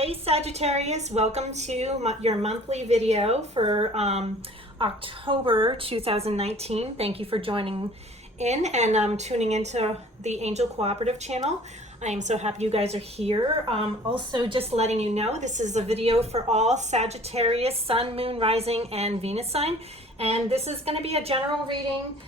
Hey Sagittarius, welcome to your monthly video for October 2019. Thank you for joining in and tuning into the Angel Cooperative channel. I am so happy you guys are here. Also, just letting you know, this is a video for all Sagittarius, Sun, Moon, Rising, and Venus sign. And this is going to be a general reading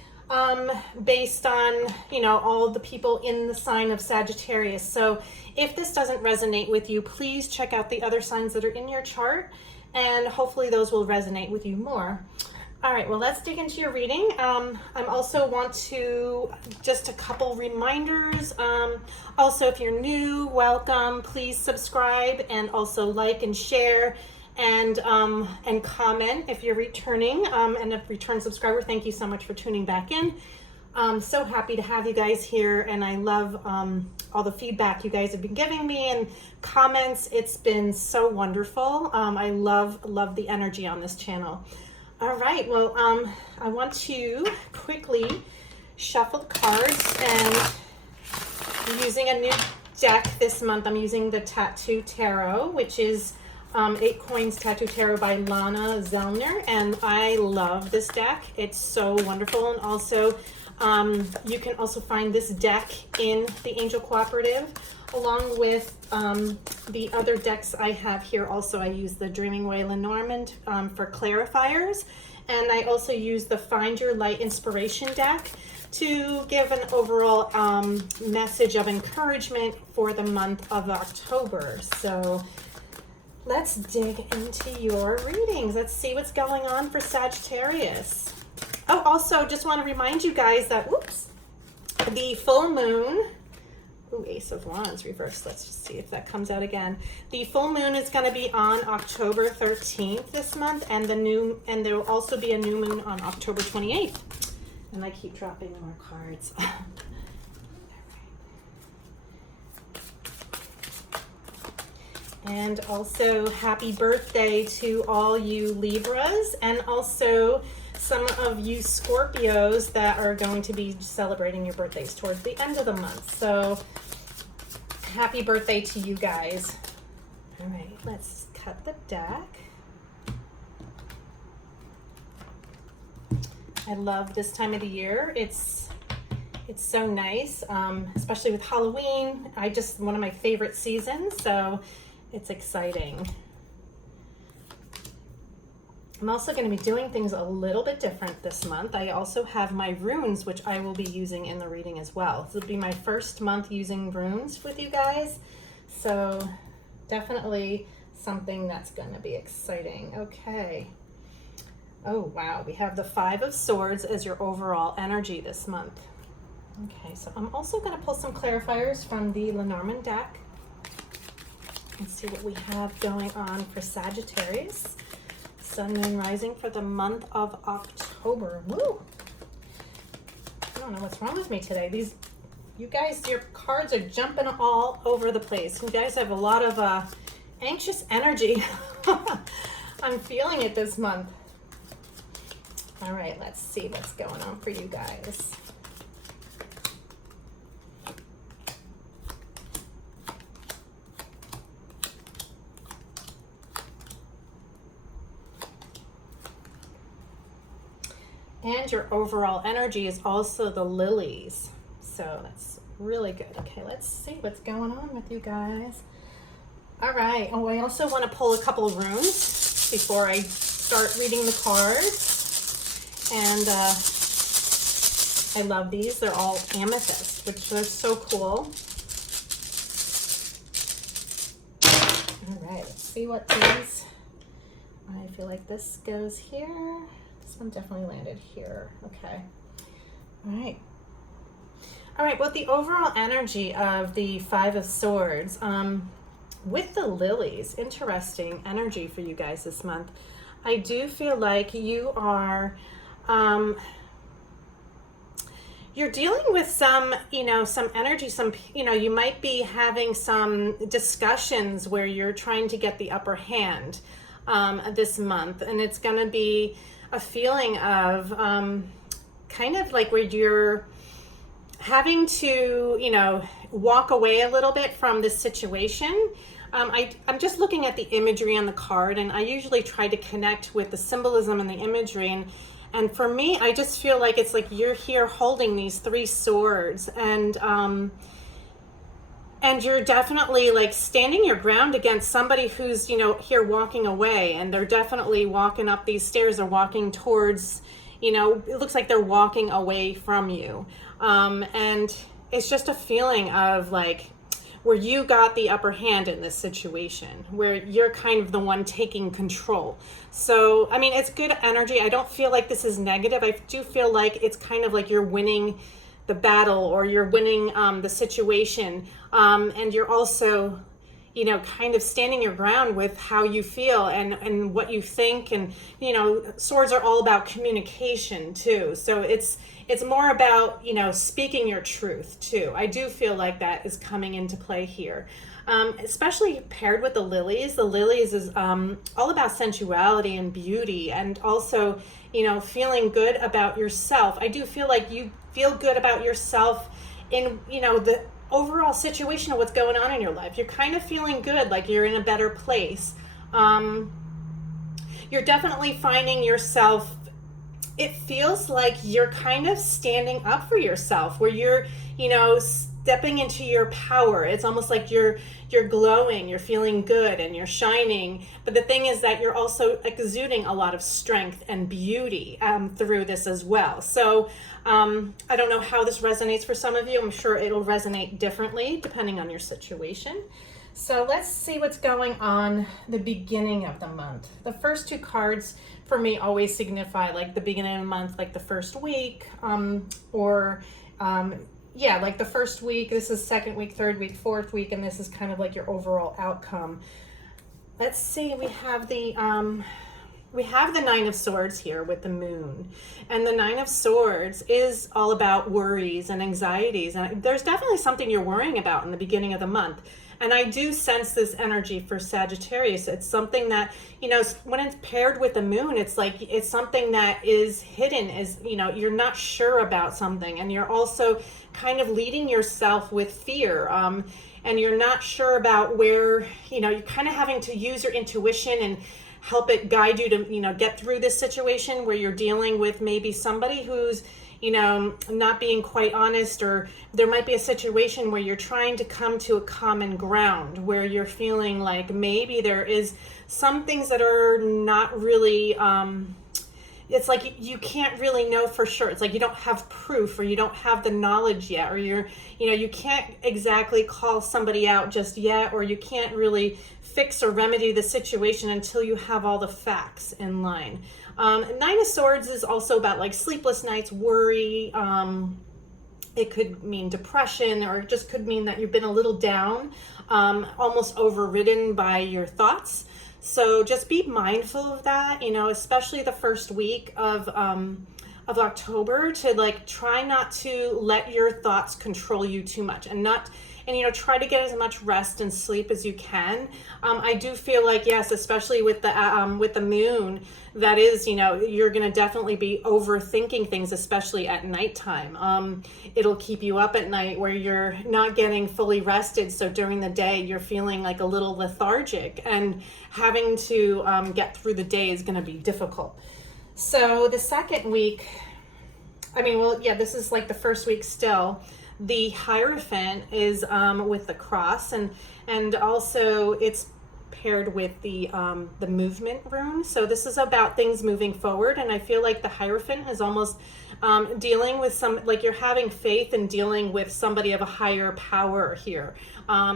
based on, all of the people in the sign of Sagittarius. So if this doesn't resonate with you, please check out the other signs that are in your chart, and hopefully those will resonate with you more. All right, well, let's dig into your reading. I also want to, just a couple reminders. Also, if you're new, welcome. Please subscribe and also like and share and comment if you're returning. And a return subscriber, thank you so much for tuning back in. I'm so happy to have you guys here, and I love all the feedback you guys have been giving me and comments. It's been so wonderful. I love the energy on this channel. All right, well, I want to quickly shuffle the cards, and I'm using a new deck this month. I'm using the Tattoo Tarot, which is 8 Coins Tattoo Tarot by Lana Zellner, and I love this deck. It's so wonderful. And also, you can also find this deck in the Angel Cooperative, along with the other decks I have here. Also, I use the Dreaming Way Lenormand for clarifiers, and I also use the Find Your Light Inspiration deck to give an overall message of encouragement for the month of October. So let's dig into your readings. Let's see what's going on for Sagittarius. Oh, also, just want to remind you guys that, the full moon, Ace of Wands reversed. Let's just see if that comes out again. The full moon is going to be on October 13th this month, and there will also be a new moon on October 28th. And I keep dropping more cards. And also, happy birthday to all you Libras, and also some of you Scorpios that are going to be celebrating your birthdays towards the end of the month. So happy birthday to you guys. All right, let's cut the deck. I love this time of the year. It's so nice, especially with Halloween. One of my favorite seasons, so it's exciting. I'm also going to be doing things a little bit different this month. I also have my runes, which I will be using in the reading as well. This will be my first month using runes with you guys. So definitely something that's going to be exciting. Okay. Oh, wow. We have the 5 of Swords as your overall energy this month. Okay, so I'm also going to pull some clarifiers from the Lenormand deck and see what we have going on for Sagittarius. Sun, Moon, Rising for the month of October. Woo! I don't know what's wrong with me today. You guys, your cards are jumping all over the place. You guys have a lot of anxious energy. I'm feeling it this month. All right, let's see what's going on for you guys. And your overall energy is also the lilies. So that's really good. Okay, let's see what's going on with you guys. All right. Oh, I also want to pull a couple of runes before I start reading the cards. And I love these. They're all amethyst, which are so cool. All right, let's see what these, I feel like this goes here. This one definitely landed here. Okay. All right. All right, well, the overall energy of the 5 of Swords with the lilies, interesting energy for you guys this month. I do feel like you are, you're dealing with some, some energy, you might be having some discussions where you're trying to get the upper hand this month, and it's going to be a feeling of kind of like where you're having to, walk away a little bit from this situation. I'm just looking at the imagery on the card, and I usually try to connect with the symbolism and the imagery. And for me, I just feel like it's like you're here holding these three swords, and you're definitely like standing your ground against somebody who's, here walking away, and they're definitely walking up these stairs or walking towards, it looks like they're walking away from you. And it's just a feeling of like, where you got the upper hand in this situation, where you're kind of the one taking control. So, I mean, it's good energy. I don't feel like this is negative. I do feel like it's kind of like you're winning the battle, or you're winning the situation. And you're also, kind of standing your ground with how you feel and what you think. And, swords are all about communication too. So it's more about, speaking your truth too. I do feel like that is coming into play here. Especially paired with the lilies. The lilies is all about sensuality and beauty, and also, feeling good about yourself. I do feel like you feel good about yourself in, the overall situation of what's going on in your life. You're kind of feeling good, like you're in a better place. You're definitely finding yourself, it feels like you're kind of standing up for yourself, where you're, stepping into your power. It's almost like you're glowing, you're feeling good, and you're shining. But the thing is that you're also exuding a lot of strength and beauty through this as well. So I don't know how this resonates for some of you. I'm sure it'll resonate differently depending on your situation. So let's see what's going on the beginning of the month. The first two cards for me always signify like the beginning of the month, like the first week, like the first week. This is second week, third week, fourth week, and this is kind of like your overall outcome. Let's see, we have the Nine of Swords here with the Moon. And the Nine of Swords is all about worries and anxieties. And there's definitely something you're worrying about in the beginning of the month. And I do sense this energy for Sagittarius. It's something that, when it's paired with the Moon, it's like, it's something that is hidden, you're not sure about something. And you're also kind of leading yourself with fear. And you're not sure about where, you're kind of having to use your intuition and help it guide you to, get through this situation where you're dealing with maybe somebody who's, not being quite honest, or there might be a situation where you're trying to come to a common ground, where you're feeling like maybe there is some things that are not really, it's like you can't really know for sure. It's like you don't have proof, or you don't have the knowledge yet, or you can't exactly call somebody out just yet, or you can't really fix or remedy the situation until you have all the facts in line. Nine of Swords is also about like sleepless nights, worry. It could mean depression, or it just could mean that you've been a little down, almost overridden by your thoughts. So just be mindful of that, especially the first week of October, to like try not to let your thoughts control you too much, and try to get as much rest and sleep as you can. I do feel like, yes, especially with the Moon, that is, you're going to definitely be overthinking things, especially at nighttime. It'll keep you up at night where you're not getting fully rested. So during the day, you're feeling like a little lethargic, and having to get through the day is going to be difficult. So the second week, this is like the first week still. The Hierophant is with the cross, and also it's paired with the movement rune. So this is about things moving forward, and I feel like the Hierophant is almost dealing with like you're having faith and dealing with somebody of a higher power here.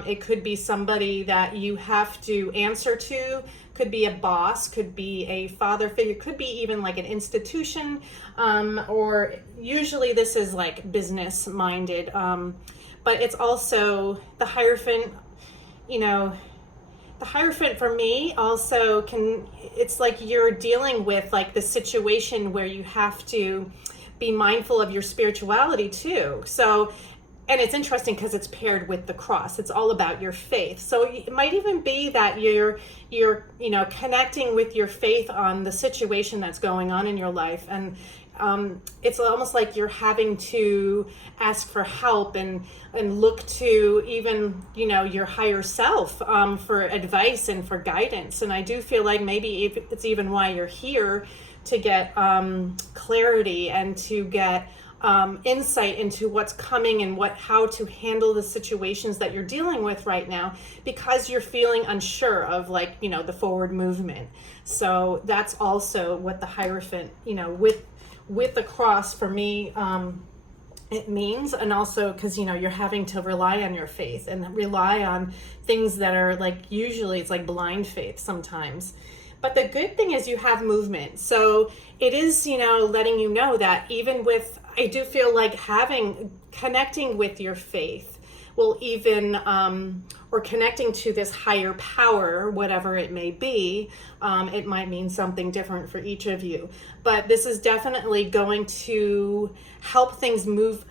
It could be somebody that you have to answer to, could be a boss, could be a father figure, could be even like an institution, or usually this is like business minded, but it's also the Hierophant. The Hierophant for me also it's like you're dealing with like the situation where you have to be mindful of your spirituality too. So, and it's interesting because it's paired with the cross. It's all about your faith. So it might even be that you're connecting with your faith on the situation that's going on in your life, and it's almost like you're having to ask for help and look to even, you know, your higher self for advice and for guidance. And I do feel like maybe it's even why you're here, to get clarity and to get insight into what's coming and how to handle the situations that you're dealing with right now, because you're feeling unsure of, like, you know, the forward movement. So that's also what the Hierophant, you know, with the cross for me, it means. And also because, you know, you're having to rely on your faith and rely on things that are like, usually it's like blind faith sometimes. But the good thing is you have movement. So it is, you know, letting you know that even with, I do feel like connecting with your faith will even, or connecting to this higher power, whatever it may be, it might mean something different for each of you. But this is definitely going to help things move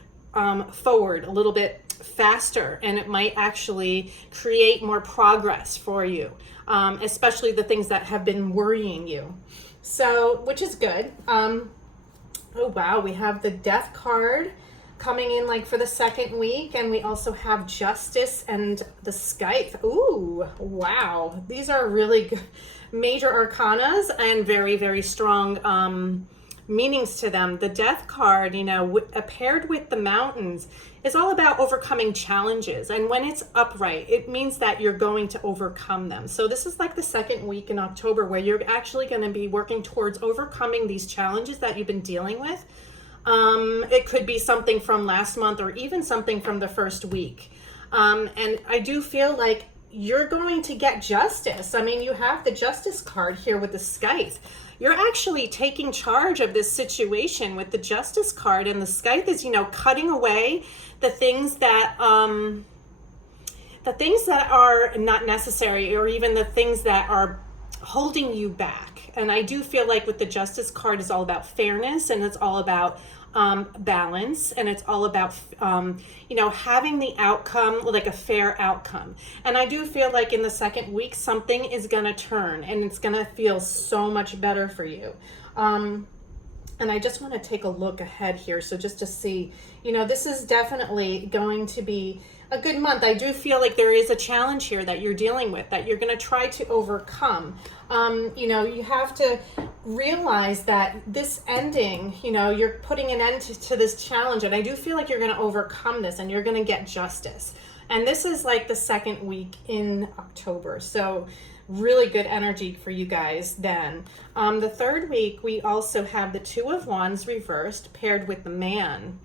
forward a little bit faster, and it might actually create more progress for you, especially the things that have been worrying you. So, which is good. Oh wow, we have the Death card coming in like for the second week, and we also have Justice and the Scythe. Ooh, wow. These are really good, major arcanas and very, very strong meanings to them. The Death card, you know, paired with the Mountains, is all about overcoming challenges. And when it's upright, it means that you're going to overcome them. So this is like the second week in October where you're actually going to be working towards overcoming these challenges that you've been dealing with. It could be something from last month or even something from the first week. And I do feel like you're going to get justice. I mean, you have the Justice card here with the Scythe. You're actually taking charge of this situation with the Justice card, and the Scythe is, you know, cutting away the things that are not necessary, or even the things that are holding you back. And I do feel like with the Justice card is all about fairness, and it's all about balance, and it's all about you know, having the outcome, like a fair outcome. And I do feel like in the second week something is gonna turn, and it's gonna feel so much better for you. And I just want to take a look ahead here, so just to see, you know, this is definitely going to be a good month. I do feel like there is a challenge here that you're dealing with, that you're going to try to overcome. You know, you have to realize that this ending, you know, you're putting an end to this challenge, and I do feel like you're going to overcome this, and you're going to get justice. And this is like the second week in October, so really good energy for you guys then. The third week, we also have the Two of Wands reversed paired with the Man.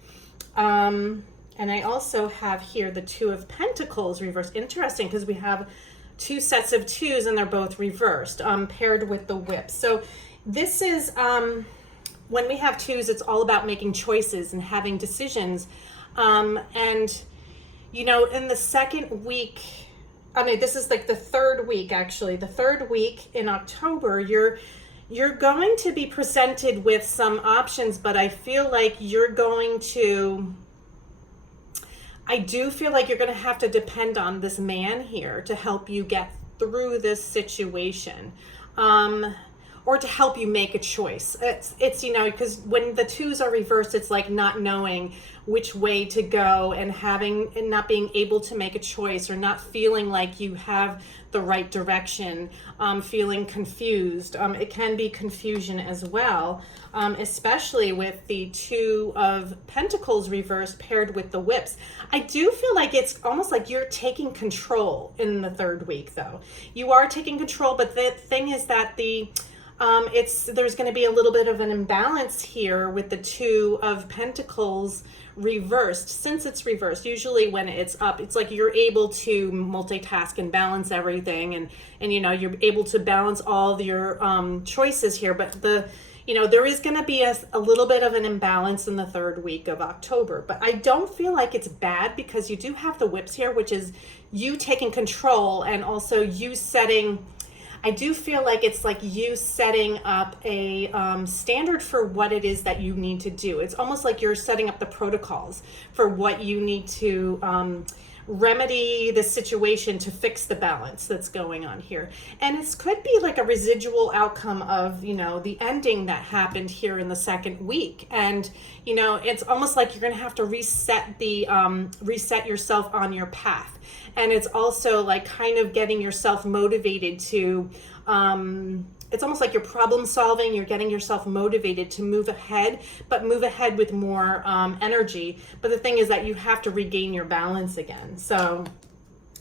And I also have here the Two of Pentacles reversed. Interesting, because we have two sets of twos and they're both reversed, paired with the Whip. So this is, when we have twos, it's all about making choices and having decisions. And, you know, in the second week, I mean, this is like the third week, actually. The third week in October, you're going to be presented with some options, but I feel like you're going to, I do feel like you're going to have to depend on this Man here to help you get through this situation, or to help you make a choice. It's you know, because when the twos are reversed, it's like not knowing which way to go, and not being able to make a choice, or not feeling like you have the right direction, feeling confused. It can be confusion as well, especially with the Two of Pentacles reversed paired with the Whips. I do feel like it's almost like you're taking control in the third week, though. You are taking control, but the thing is that there's going to be a little bit of an imbalance here with the Two of Pentacles reversed. Since it's reversed, usually when it's up, it's like you're able to multitask and balance everything, and you know, you're able to balance all your choices here. But you know, there is going to be a little bit of an imbalance in the third week of October, but I don't feel like it's bad, because you do have the Whips here, which is you taking control, and also you setting, I do feel like it's like you setting up a standard for what it is that you need to do. It's almost like you're setting up the protocols for what you need to remedy the situation to fix the balance that's going on here. And it could be like a residual outcome of, you know, the ending that happened here in the second week. And, you know, it's almost like you're going to have to reset yourself on your path. And it's also like kind of getting yourself motivated to, it's almost like you're problem solving, you're getting yourself motivated to move ahead, but move ahead with more energy. But the thing is that you have to regain your balance again. So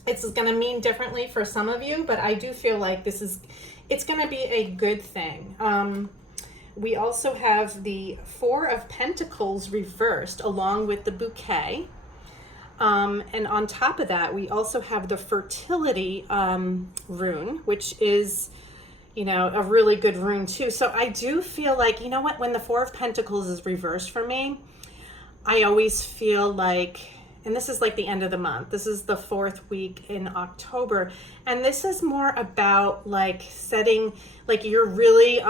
it's going to mean differently for some of you, but I do feel like it's going to be a good thing. We also have the Four of Pentacles reversed along with the bouquet. And on top of that, we also have the fertility rune, which is, you know, a really good rune too. So I do feel like, you know what, when the Four of Pentacles is reversed for me, I always feel like, and this is like the end of the month, this is the 4th week in October, and this is more about like setting, like you're really,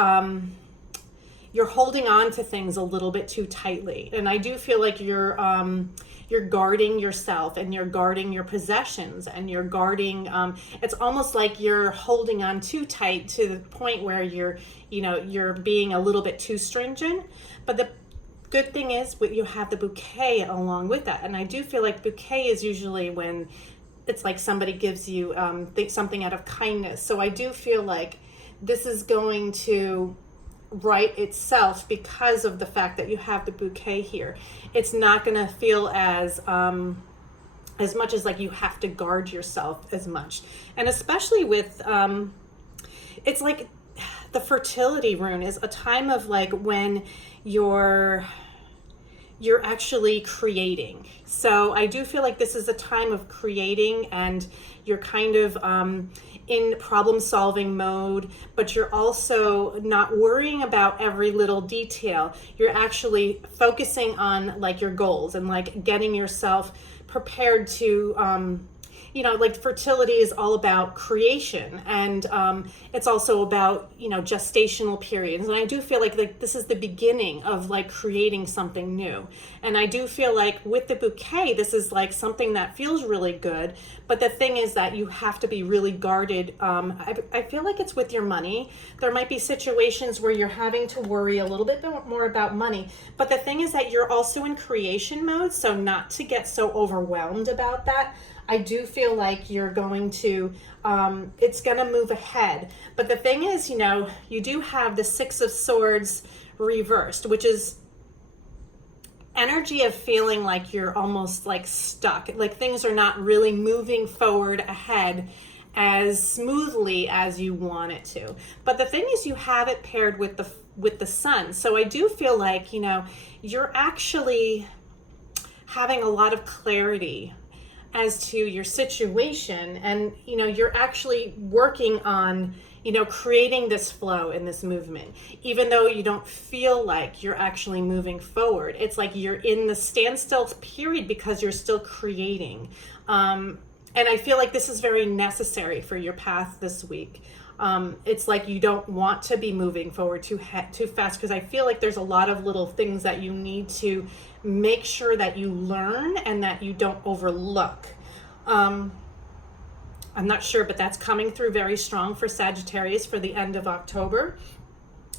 you're holding on to things a little bit too tightly. And I do feel like you're guarding yourself, and you're guarding your possessions, and you're guarding, it's almost like you're holding on too tight to the point where you're being a little bit too stringent. But the good thing is you have the bouquet along with that. And I do feel like bouquet is usually when it's like somebody gives you something out of kindness. So I do feel like this is going to right itself because of the fact that you have the bouquet here. It's not going to feel as much as like you have to guard yourself as much. And especially with it's like the fertility rune is a time of like when you're actually creating. So I do feel like this is a time of creating, and you're kind of in problem solving mode, but you're also not worrying about every little detail. You're actually focusing on like your goals and like getting yourself prepared to, you know, like fertility is all about creation, and it's also about, you know, gestational periods. And I do feel like this is the beginning of like creating something new. And I do feel like with the bouquet, this is like something that feels really good. But the thing is that you have to be really guarded. I feel like it's with your money. There might be situations where you're having to worry a little bit more about money. But the thing is that you're also in creation mode. So not to get so overwhelmed about that. I do feel like you're going to, it's going to move ahead. But the thing is, you know, you do have the Six of Swords reversed, which is energy of feeling like you're almost like stuck, like things are not really moving forward ahead as smoothly as you want it to. But the thing is, you have it paired with the sun. So I do feel like, you know, you're actually having a lot of clarity as to your situation, and you know, you're actually working on, you know, creating this flow in this movement, even though you don't feel like you're actually moving forward. It's like you're in the standstill period because you're still creating, and I feel like this is very necessary for your path this week. It's like you don't want to be moving forward too fast, because I feel like there's a lot of little things that you need to make sure that you learn and that you don't overlook. I'm not sure, but that's coming through very strong for Sagittarius for the end of October.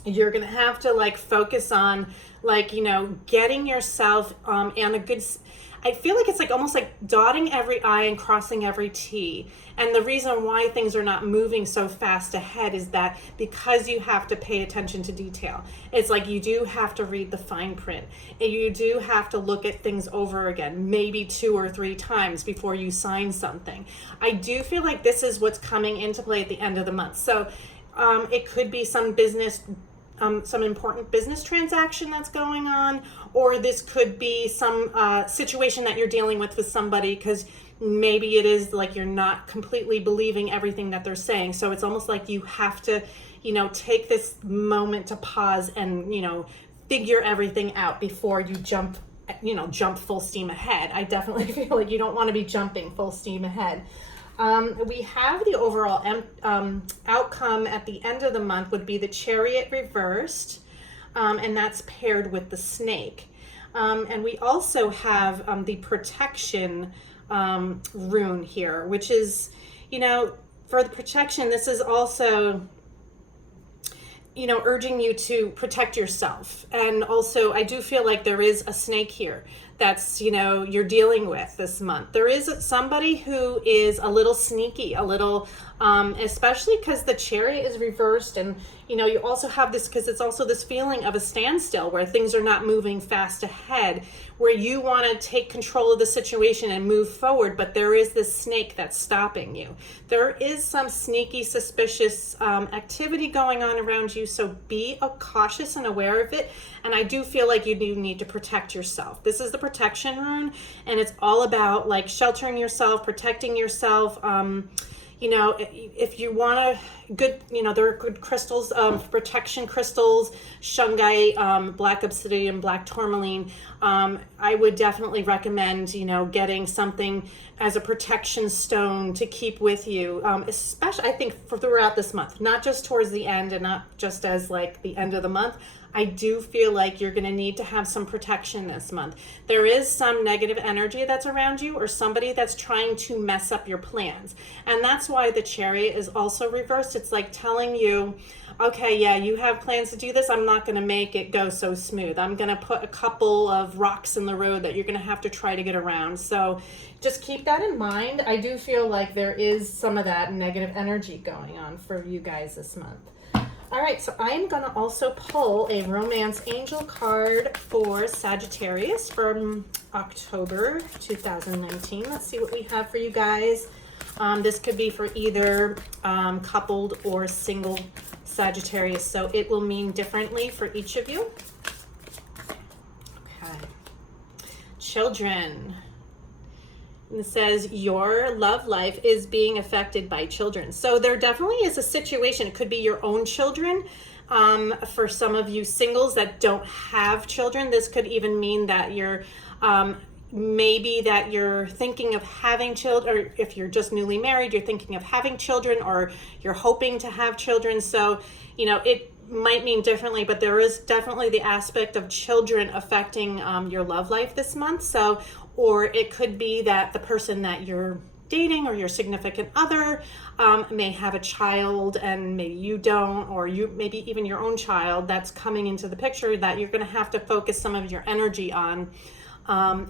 You're going to have to like focus on like, you know, getting yourself and a good, I feel like it's like almost like dotting every I and crossing every T. And the reason why things are not moving so fast ahead is that because you have to pay attention to detail. It's like you do have to read the fine print, and you do have to look at things over again, maybe 2 or 3 times before you sign something. I do feel like this is what's coming into play at the end of the month. So it could be some business, some important business transaction that's going on, or this could be some situation that you're dealing with somebody, because maybe it is like you're not completely believing everything that they're saying. So it's almost like you have to, you know, take this moment to pause and, you know, figure everything out before you jump full steam ahead. I definitely feel like you don't want to be jumping full steam ahead. We have the overall outcome at the end of the month would be the Chariot reversed, and that's paired with the Snake. And we also have the protection rune here, which is, you know, for the protection, this is also, you know, urging you to protect yourself. And also, I do feel like there is a snake here that's, you know, you're dealing with this month. There is somebody who is a little sneaky, a little, especially because the Chariot is reversed. And, you know, you also have this, because it's also this feeling of a standstill where things are not moving fast ahead, where you want to take control of the situation and move forward, but there is this snake that's stopping you. There is some sneaky, suspicious activity going on around you, so be cautious and aware of it. And I do feel like you do need to protect yourself. This is the protection rune, and it's all about like sheltering yourself, protecting yourself. You know, if you want a good, you know, there are good crystals, protection crystals, shungite, black obsidian, black tourmaline. I would definitely recommend, you know, getting something as a protection stone to keep with you, especially I think throughout this month, not just towards the end and not just as like the end of the month. I do feel like you're going to need to have some protection this month. There is some negative energy that's around you, or somebody that's trying to mess up your plans. And that's why the Chariot is also reversed. It's like telling you, okay, yeah, you have plans to do this. I'm not going to make it go so smooth. I'm going to put a couple of rocks in the road that you're going to have to try to get around. So just keep that in mind. I do feel like there is some of that negative energy going on for you guys this month. All right, so I'm going to also pull a Romance Angel card for Sagittarius from October 2019. Let's see what we have for you guys. This could be for either coupled or single Sagittarius, so it will mean differently for each of you. Okay. Children. And it says your love life is being affected by children. So there definitely is a situation. It could be your own children. For some of you singles that don't have children, this could even mean that you're maybe that you're thinking of having children, or if you're just newly married, you're thinking of having children, or you're hoping to have children. So, you know, it might mean differently, but there is definitely the aspect of children affecting your love life this month. So, or it could be that the person that you're dating or your significant other may have a child and maybe you don't, or you maybe even your own child that's coming into the picture that you're going to have to focus some of your energy on.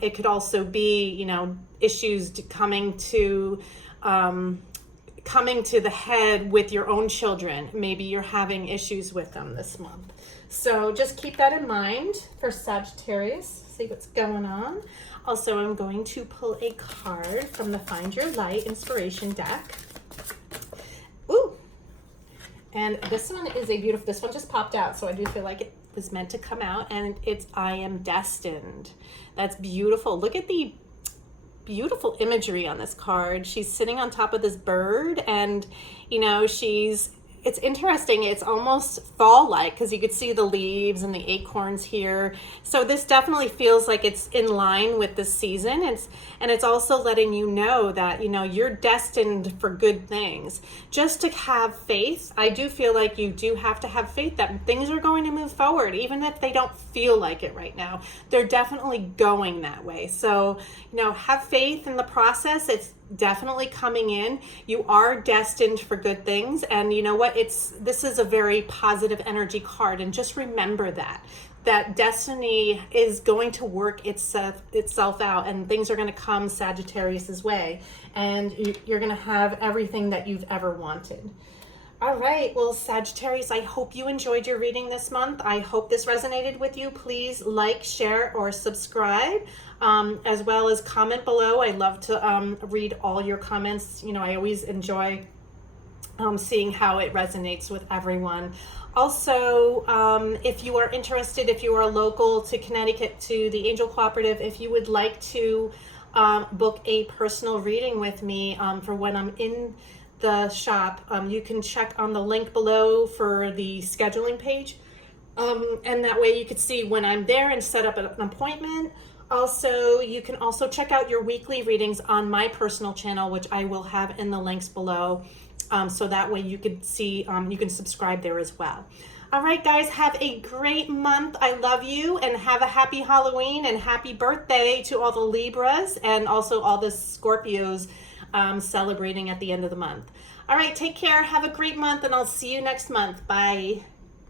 It could also be, you know, issues coming to the head with your own children. Maybe you're having issues with them this month. So just keep that in mind for Sagittarius. See what's going on. Also, I'm going to pull a card from the Find Your Light Inspiration deck. Ooh. And this one is a beautiful, this one just popped out, so I do feel like it was meant to come out, and it's I Am Destined. That's beautiful. Look at the beautiful imagery on this card. She's sitting on top of this bird, and, you know, it's interesting. It's almost fall-like because you could see the leaves and the acorns here. So this definitely feels like it's in line with the season. And it's also letting you know that, you know, you're destined for good things. Just to have faith. I do feel like you do have to have faith that things are going to move forward, even if they don't feel like it right now. They're definitely going that way. So, you know, have faith in the process. It's definitely coming in. You are destined for good things, and you know what, this is a very positive energy card, and just remember that destiny is going to work itself out, and things are going to come Sagittarius's way, and you're going to have everything that you've ever wanted. All right, well, Sagittarius, I hope you enjoyed your reading this month. I hope this resonated with you. Please like, share, or subscribe, as well as comment below. I love to read all your comments. You know, I always enjoy seeing how it resonates with everyone. Also, if you are interested, if you are local to Connecticut, to the Angel Cooperative, if you would like to book a personal reading with me for when I'm in the shop, you can check on the link below for the scheduling page, and that way you could see when I'm there and set up an appointment. Also, you can also check out your weekly readings on my personal channel, which I will have in the links below, so that way you could see, you can subscribe there as well. All right, guys, have a great month. I love you, and have a happy Halloween and happy birthday to all the Libras and also all the Scorpios celebrating at the end of the month. All right, take care. Have a great month, and I'll see you next month. Bye.